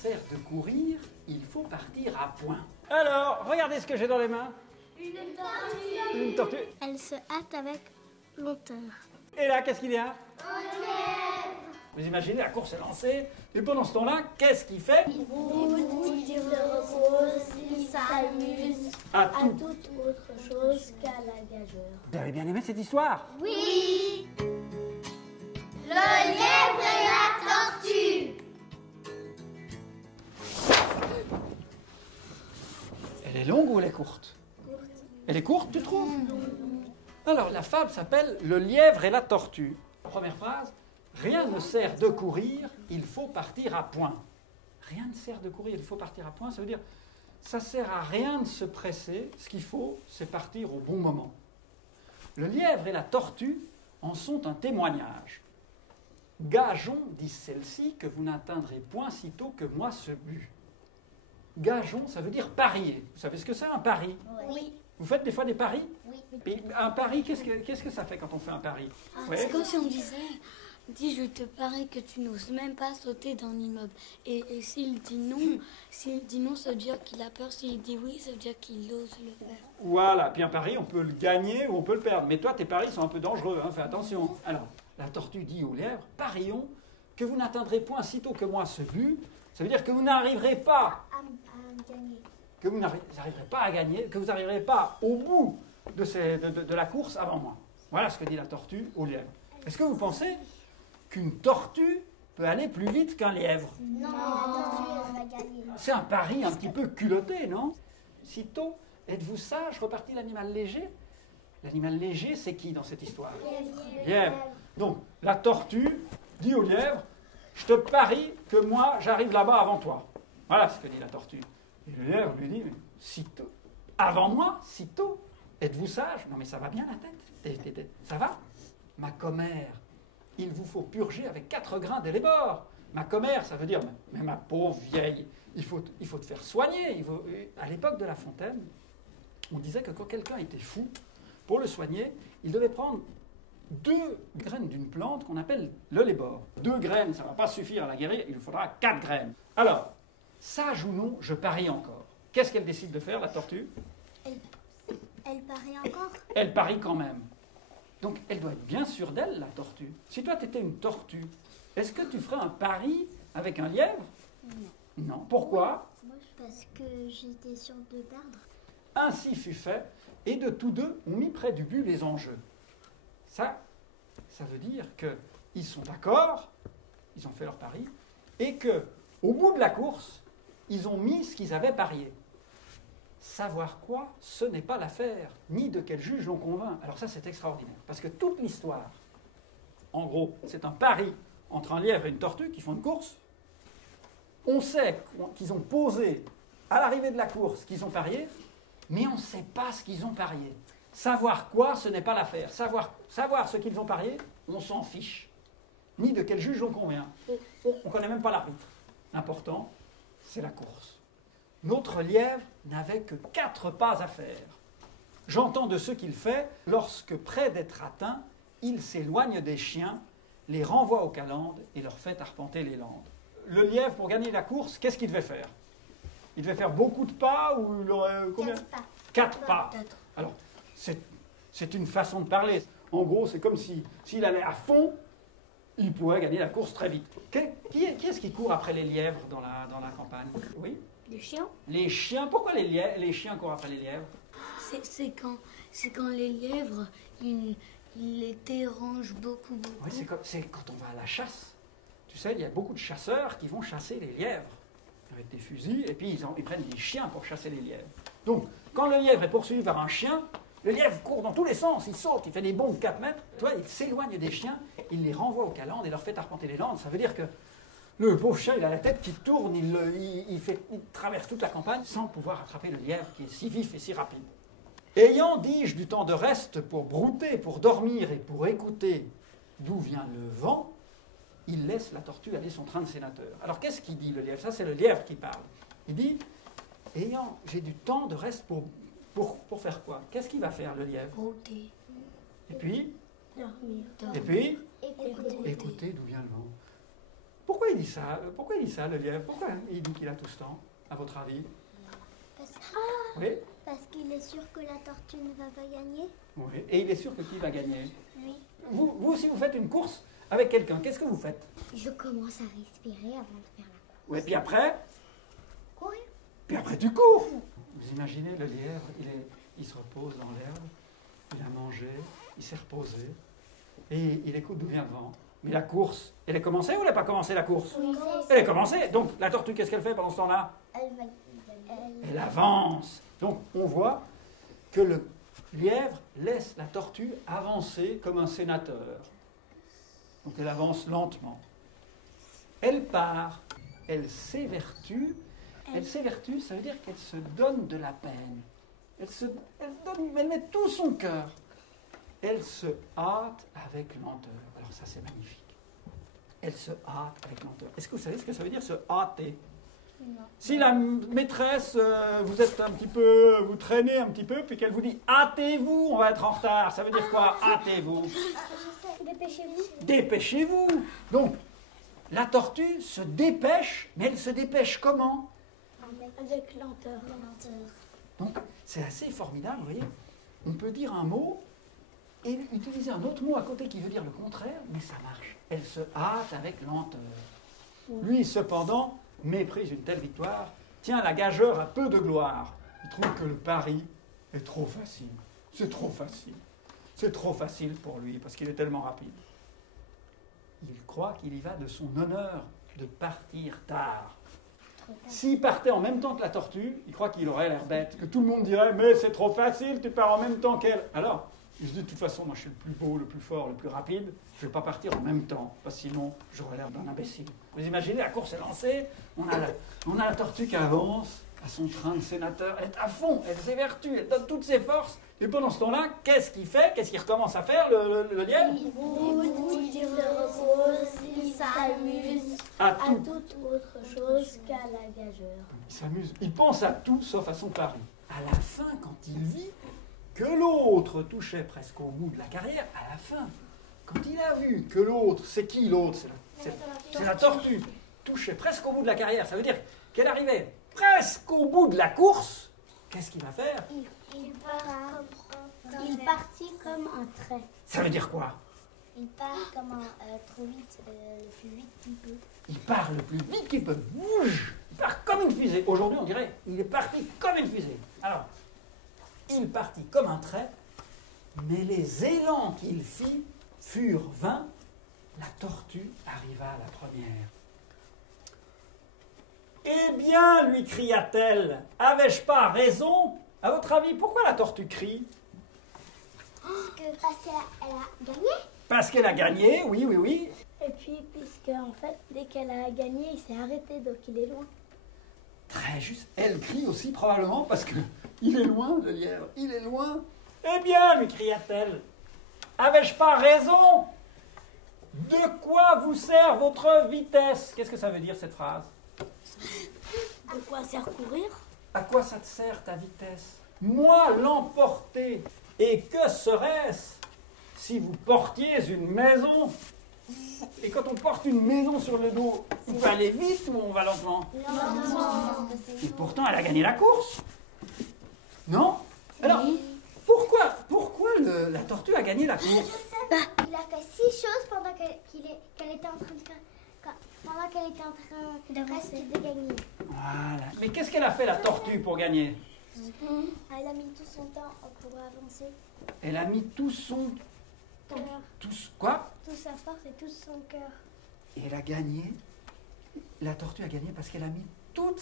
sert de courir, il faut partir à point. Alors, regardez ce que j'ai dans les mains. Une tortue. Une tortue. Elle se hâte avec lenteur. Et là, qu'est-ce qu'il y a? Un lièvre. Vous imaginez, la course est lancée, et pendant ce temps-là, qu'est-ce qu'il fait? Il bouge, il se repose, il s'amuse À à tout. toute autre chose qu'à la gageure. Vous avez bien aimé cette histoire? Oui. Le lièvre et la tortue. Elle est longue ou elle est courte? Elle est courte, tu trouves? Alors, la fable s'appelle « Le lièvre et la tortue ». Première phrase, « Rien ne sert de courir, il faut partir à point ». Rien ne sert de courir, il faut partir à point, ça veut dire ça sert à rien de se presser, ce qu'il faut, c'est partir au bon moment. Le lièvre et la tortue en sont un témoignage. Gageons, dit celle-ci, que vous n'atteindrez point sitôt que moi ce but. Gageons, ça veut dire parier. Vous savez ce que c'est un pari? Oui. Vous faites des fois des paris? Oui. Et un pari, qu'est-ce que ça fait quand on fait un pari? Ouais. C'est comme si on disait, dis je te parie que tu n'oses même pas sauter d'un immeuble. Et s'il dit non, ça veut dire qu'il a peur. S'il dit oui, ça veut dire qu'il ose le faire. Voilà, puis un pari, on peut le gagner ou on peut le perdre. Mais toi, tes paris sont un peu dangereux, hein, fais attention. Alors, la tortue dit au lièvre, parions que vous n'atteindrez point sitôt que moi ce but. Ça veut dire que vous n'arriverez pas, À gagner. que vous n'arriverez pas à gagner, que vous n'arriverez pas au bout de la course avant moi. Voilà ce que dit la tortue au lièvre. Est-ce que vous pensez qu'une tortue peut aller plus vite qu'un lièvre? Non, la tortue, elle va gagner. C'est un pari un petit peu culotté, non? Sitôt, êtes-vous sage, repartit l'animal léger? L'animal léger, c'est qui dans cette histoire? Lièvre. Donc, la tortue dit au lièvre, je te parie que moi, j'arrive là-bas avant toi. Voilà ce que dit la tortue. Et le lièvre lui dit, mais sitôt, avant moi, sitôt, êtes-vous sage? Non mais ça va bien la tête? Ça va? Ma commère, il vous faut purger avec 4 grains d'élébore. Ma commère, ça veut dire, mais ma pauvre vieille, il faut te faire soigner. À l'époque de La Fontaine, on disait que quand quelqu'un était fou, pour le soigner, il devait prendre 2 graines d'une plante qu'on appelle le lébore. 2 graines, ça ne va pas suffire à la guérir, il lui faudra 4 graines. Alors, sage ou non, je parie encore. Qu'est-ce qu'elle décide de faire, la tortue? Elle parie encore? Elle parie quand même. Donc, elle doit être bien sûre d'elle, la tortue. Si toi, tu étais une tortue, est-ce que tu ferais un pari avec un lièvre? Non. Non. Pourquoi? Parce que j'étais sûre de perdre. Ainsi fut fait, et de tous deux, on mit près du but les enjeux. Ça veut dire qu'ils sont d'accord, ils ont fait leur pari, et qu'au bout de la course, ils ont mis ce qu'ils avaient parié. Savoir quoi, ce n'est pas l'affaire, ni de quel juge l'on convainc. Alors ça, c'est extraordinaire, parce que toute l'histoire, en gros, c'est un pari entre un lièvre et une tortue qui font une course. On sait qu'ils ont posé, à l'arrivée de la course, qu'ils ont parié, mais on ne sait pas ce qu'ils ont parié. Savoir quoi, ce n'est pas l'affaire. Savoir ce qu'ils ont parié, on s'en fiche. Ni de quel juge l'on convient. On ne connaît même pas l'arbitre. L'important, c'est la course. Notre lièvre n'avait que 4 pas à faire. J'entends de ce qu'il fait, lorsque près d'être atteint, il s'éloigne des chiens, les renvoie aux calendes et leur fait arpenter les landes. Le lièvre, pour gagner la course, qu'est-ce qu'il devait faire? Il devait faire beaucoup de pas ou il aurait combien? 4 pas. 4 pas. Alors, c'est une façon de parler. En gros, c'est comme s'il allait à fond, il pourrait gagner la course très vite. Qui est-ce qui court après les lièvres dans la campagne? Oui? Les chiens? Les chiens. Pourquoi les chiens courent après les lièvres? C'est quand les lièvres, ils les dérangent beaucoup. Oui, c'est quand on va à la chasse. Tu sais, il y a beaucoup de chasseurs qui vont chasser les lièvres avec des fusils, et puis ils prennent des chiens pour chasser les lièvres. Donc, quand le lièvre est poursuivi par un chien, le lièvre court dans tous les sens, il saute, il fait des bonds de 4 mètres. Tu vois, il s'éloigne des chiens, il les renvoie aux calendes et leur fait arpenter les landes. Ça veut dire que le pauvre chien, il a la tête qui tourne, il traverse toute la campagne sans pouvoir attraper le lièvre qui est si vif et si rapide. Ayant, dis-je, du temps de reste pour brouter, pour dormir et pour écouter d'où vient le vent, il laisse la tortue aller son train de sénateur. Alors qu'est-ce qu'il dit, le lièvre? Ça, c'est le lièvre qui parle. Il dit, j'ai du temps de reste pour faire quoi? Qu'est-ce qu'il va faire, le lièvre? Brouter. Et puis? Dormir. Et puis? Écouter. Écouter d'où vient le vent. Pourquoi il dit ça? Pourquoi il dit ça, le lièvre? Pourquoi il dit qu'il a tout ce temps, à votre avis? Oui? Parce qu'il est sûr que la tortue ne va pas gagner. Oui. Et il est sûr que qui va gagner? Oui. Vous, si vous faites une course avec quelqu'un, qu'est-ce que vous faites? Je commence à respirer avant de faire la course. Oui, puis après? Courir. Puis après, tu cours. Vous imaginez, le lièvre, il se repose dans l'herbe, il a mangé, il s'est reposé, et il écoute d'où vient le vent. Mais la course, elle est commencée ou elle n'a pas commencé, la course? Oui. Elle est commencée. Donc, la tortue, qu'est-ce qu'elle fait pendant ce temps-là? Elle avance. Donc, on voit que le lièvre laisse la tortue avancer comme un sénateur. Donc, elle avance lentement. Elle part, elle s'évertue. Elle s'évertue, ça veut dire qu'elle se donne de la peine. Elle met tout son cœur. Elle se hâte avec lenteur. Alors ça, c'est magnifique. Elle se hâte avec lenteur. Est-ce que vous savez ce que ça veut dire, se hâter? Non. Si la maîtresse, vous êtes un petit peu, vous traînez un petit peu, puis qu'elle vous dit « hâtez-vous, on va être en retard », ça veut dire quoi, hâtez-vous? Dépêchez-vous. Dépêchez-vous. Donc, la tortue se dépêche, mais elle se dépêche comment? Avec lenteur. Donc, c'est assez formidable, vous voyez. On peut dire un mot et utiliser un autre mot à côté qui veut dire le contraire, mais ça marche. Elle se hâte avec lenteur. Lui, cependant, méprise une telle victoire, tient la gageure à peu de gloire. Il trouve que le pari est trop facile. C'est trop facile. C'est trop facile pour lui, parce qu'il est tellement rapide. Il croit qu'il y va de son honneur de partir tard. S'il partait en même temps que la tortue, il croit qu'il aurait l'air bête, que tout le monde dirait « mais c'est trop facile, tu pars en même temps qu'elle ». Alors, il se dit « de toute façon, moi je suis le plus beau, le plus fort, le plus rapide, je ne vais pas partir en même temps, parce que sinon j'aurais l'air d'un imbécile ». Vous imaginez, la course est lancée, on a la tortue qui avance à son train de sénateur, elle est à fond, elle s'évertue, elle donne toutes ses forces, et pendant ce temps-là, qu'est-ce qu'il fait? Qu'est-ce qu'il recommence à faire, le lièvre? Il repose, il s'amuse À à tout. toute autre chose qu'à la gageure. Il s'amuse, il pense à tout sauf à son pari. À la fin, quand il vit que l'autre touchait presque au bout de la carrière, à la fin, quand il a vu que l'autre, c'est qui l'autre? C'est la tortue, touchait presque au bout de la carrière, ça veut dire qu'elle arrivait presque au bout de la course, qu'est-ce qu'il va faire? Il partit comme un trait. Ça veut dire quoi? Il part comme trop vite, le plus vite qu'il peut. Il part le plus vite qu'il peut, bouge, il part comme une fusée. Aujourd'hui, on dirait, il est parti comme une fusée. Alors, il partit comme un trait, mais les élans qu'il fit furent vains. La tortue arriva à la première. Eh bien, lui cria-t-elle, avais-je pas raison? À votre avis, pourquoi la tortue crie? Parce qu'elle a gagné. Parce qu'elle a gagné, oui, oui, oui. Et puis, puisque en fait, dès qu'elle a gagné, il s'est arrêté, donc il est loin. Très juste. Elle crie aussi probablement parce que il est loin, le lièvre, il est loin. Eh bien, lui cria-t-elle, avais-je pas raison? De quoi vous sert votre vitesse? Qu'est-ce que ça veut dire cette phrase? De quoi sert courir? À quoi ça te sert ta vitesse? Moi l'emporter. Et que serait-ce si vous portiez une maison? Et quand on porte une maison sur le dos, on va aller vite ou on va lentement? Et pourtant, elle a gagné la course. Non? Alors, pourquoi la tortue a gagné la course? Il a fait 6 choses pendant qu'elle était en train de faire. Pendant qu'elle était en train presque de gagner. Voilà. Mais qu'est-ce qu'elle a fait, la tortue, pour gagner? Elle a mis tout son temps pour avancer. Elle a mis tout son... Quoi? Toute sa force et tout son cœur. Et elle a gagné. La tortue a gagné parce qu'elle a mis toute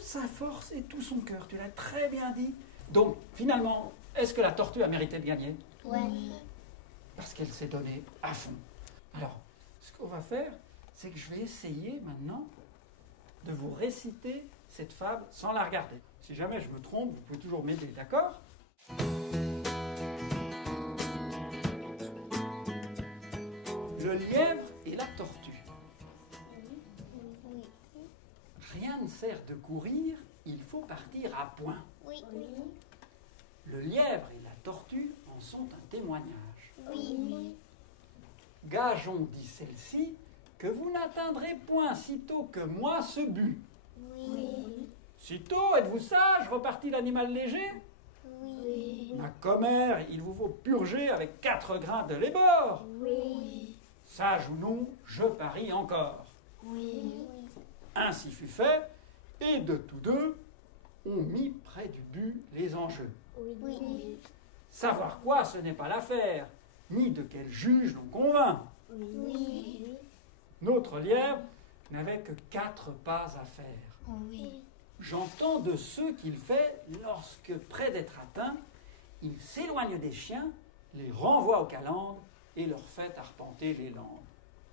sa force et tout son cœur. Tu l'as très bien dit. Donc, finalement, est-ce que la tortue a mérité de gagner? Ouais. Parce qu'elle s'est donnée à fond. Alors, ce qu'on va faire, c'est que je vais essayer maintenant de vous réciter cette fable sans la regarder. Si jamais je me trompe, vous pouvez toujours m'aider, d'accord? Le lièvre et la tortue. Oui. Rien ne sert de courir, il faut partir à point. Oui. Le lièvre et la tortue en sont un témoignage. Oui. Gageons, dit celle-ci, que vous n'atteindrez point sitôt que moi ce but. Oui. Sitôt, êtes-vous sage, repartit l'animal léger. Oui. Ma commère, il vous faut purger avec 4 grains de lébord. Oui. Sage ou non, je parie encore. Oui. Ainsi fut fait, et de tous deux, on mit près du but les enjeux. Oui. Savoir quoi, ce n'est pas l'affaire, ni de quel juge l'on convainc. Oui. Notre lièvre n'avait que 4 pas à faire. Oui. J'entends de ceux qu'il fait lorsque, près d'être atteint, il s'éloigne des chiens, les renvoie aux calendes et leur fait arpenter les landes.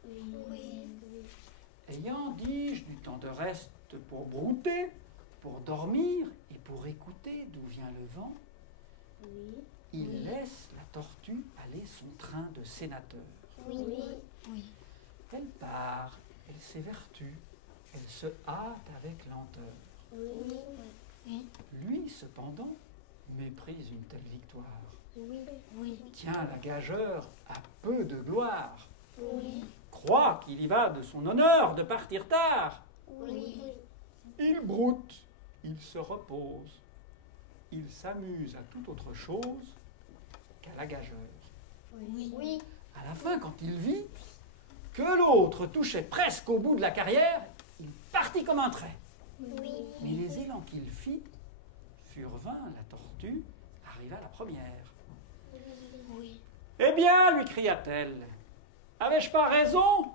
Oui. Ayant, dis-je, du temps de reste pour brouter, pour dormir et pour écouter d'où vient le vent, il laisse la tortue aller son train de sénateur. Oui. Elle part, elle s'évertue, elle se hâte avec lenteur. Oui. Lui, cependant, méprise une telle victoire. Oui. Tient la gageure à peu de gloire. Oui. Croit qu'il y va de son honneur de partir tard. Oui. Il broute, il se repose. Il s'amuse à toute autre chose qu'à la gageure. Oui. À la fin, quand il vit que l'autre touchait presque au bout de la carrière, il partit comme un trait. Mais les élans qu'il fit furent vains. La tortue arriva la première. Oui. Eh bien, lui cria-t-elle, avais-je pas raison?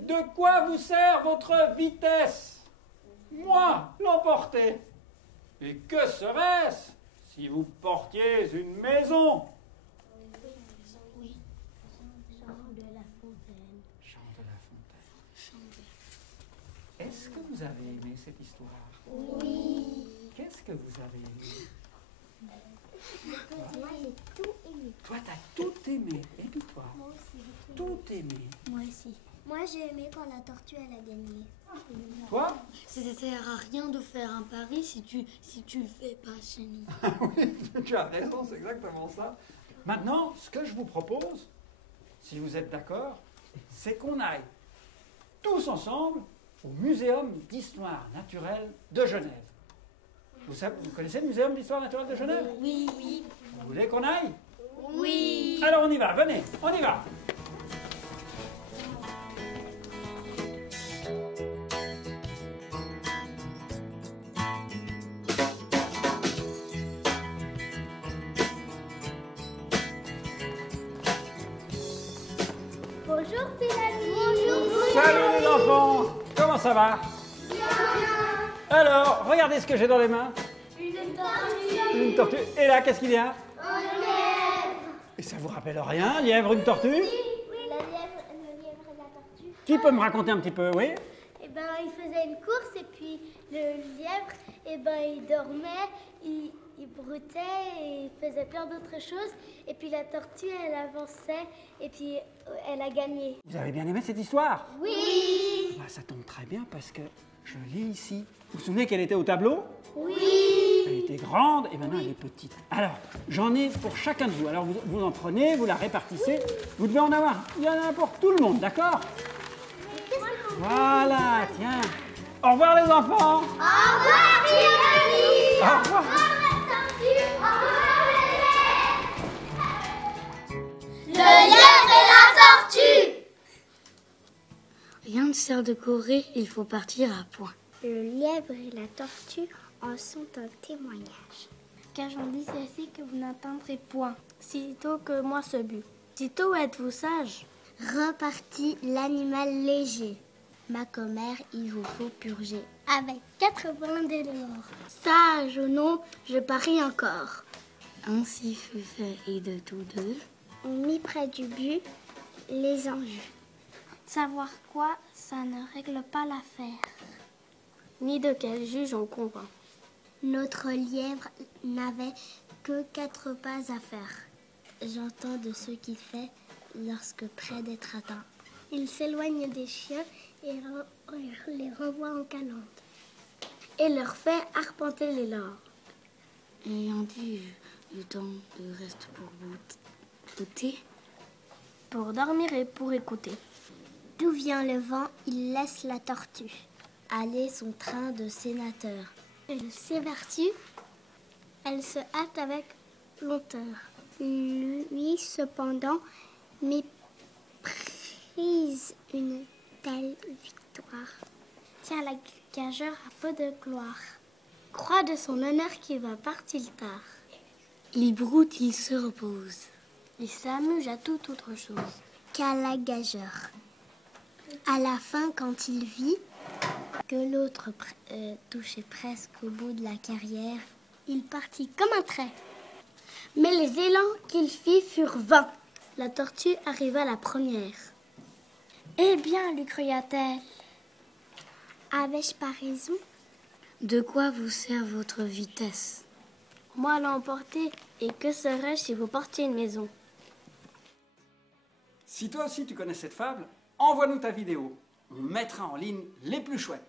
De quoi vous sert votre vitesse? Moi, l'emporter. Et que serait-ce si vous portiez une maison? Oui. Chant de la fontaine. Chant de la fontaine. Est-ce que vous avez aimé cette histoire? Oui. Qu'est-ce que vous avez aimé? Moi, j'ai tout aimé. Toi, t'as tout aimé. Et puis toi? Moi aussi. Tout aimé. Moi aussi. Moi, j'ai aimé quand la tortue, elle a gagné. Toi? Ça ne sert à rien de faire un pari si tu le fais pas chez nous. Oui, tu as raison, c'est exactement ça. Maintenant, ce que je vous propose, si vous êtes d'accord, c'est qu'on aille tous ensemble au Muséum d'Histoire Naturelle de Genève. Vous connaissez le Muséum d'Histoire Naturelle de Genève? Oui. Vous voulez qu'on aille? Oui. Alors on y va, venez, on y va. Bonjour, Pélanie. Bonjour. Salut les enfants. Comment ça va? Alors, regardez ce que j'ai dans les mains. Une tortue. Une tortue. Et là, qu'est-ce qu'il y a? Et ça vous rappelle rien, lièvre, une tortue? Le lièvre et la tortue. Qui peut me raconter un petit peu, oui? Eh ben, il faisait une course et puis le lièvre, eh ben, il dormait, il broutait et il faisait plein d'autres choses. Et puis la tortue, elle avançait et puis elle a gagné. Vous avez bien aimé cette histoire? Oui. Bah, ça tombe très bien parce que je l'ai ici. Vous vous souvenez qu'elle était au tableau? Oui. Elle était grande et maintenant elle est petite. Alors, j'en ai pour chacun de vous. Alors, vous en prenez, vous la répartissez. Vous devez en avoir. Il y en a pour tout le monde, d'accord? Voilà, tiens. Au revoir les enfants. Au revoir, Pélanie. Au revoir. Le lièvre et la tortue. Rien ne sert de courir, il faut partir à point. Le lièvre et la tortue en sont un témoignage. Car j'en dis ceci que vous n'atteindrez point, sitôt que moi ce but. Sitôt êtes-vous sage? Repartit l'animal léger. Ma commère, il vous faut purger. Avec 80 de l'or. Sage ou non, je parie encore. Ainsi fut fait et de tous deux. On mit près du but les enjeux. Savoir quoi, ça ne règle pas l'affaire. Ni de quel juge on convainc. Notre lièvre n'avait que 4 pas à faire. J'entends de ce qu'il fait lorsque près d'être atteint. Il s'éloigne des chiens et les renvoie en calandre. Et leur fait arpenter les lors. Ayant dit le temps de reste pour goûter, Pour dormir et pour écouter. D'où vient le vent, il laisse la tortue aller son train de sénateur. Elle s'évertue, elle se hâte avec lenteur. Lui, cependant, méprise une telle victoire. Tiens, la gageure a peu de gloire. Croit de son honneur qu'il va partir tard. Il broute, il se repose. Il s'amuse à toute autre chose qu'à la gageure. À la fin, quand il vit que l'autre touchait presque au bout de la carrière, il partit comme un trait. Mais les élans qu'il fit furent vains. La tortue arriva la première. Eh bien, lui cria-t-elle, avais-je pas raison? De quoi vous sert votre vitesse? Moi l'emporter, et que serais-je si vous portiez une maison? Si toi aussi tu connais cette fable, envoie-nous ta vidéo. On mettra en ligne les plus chouettes.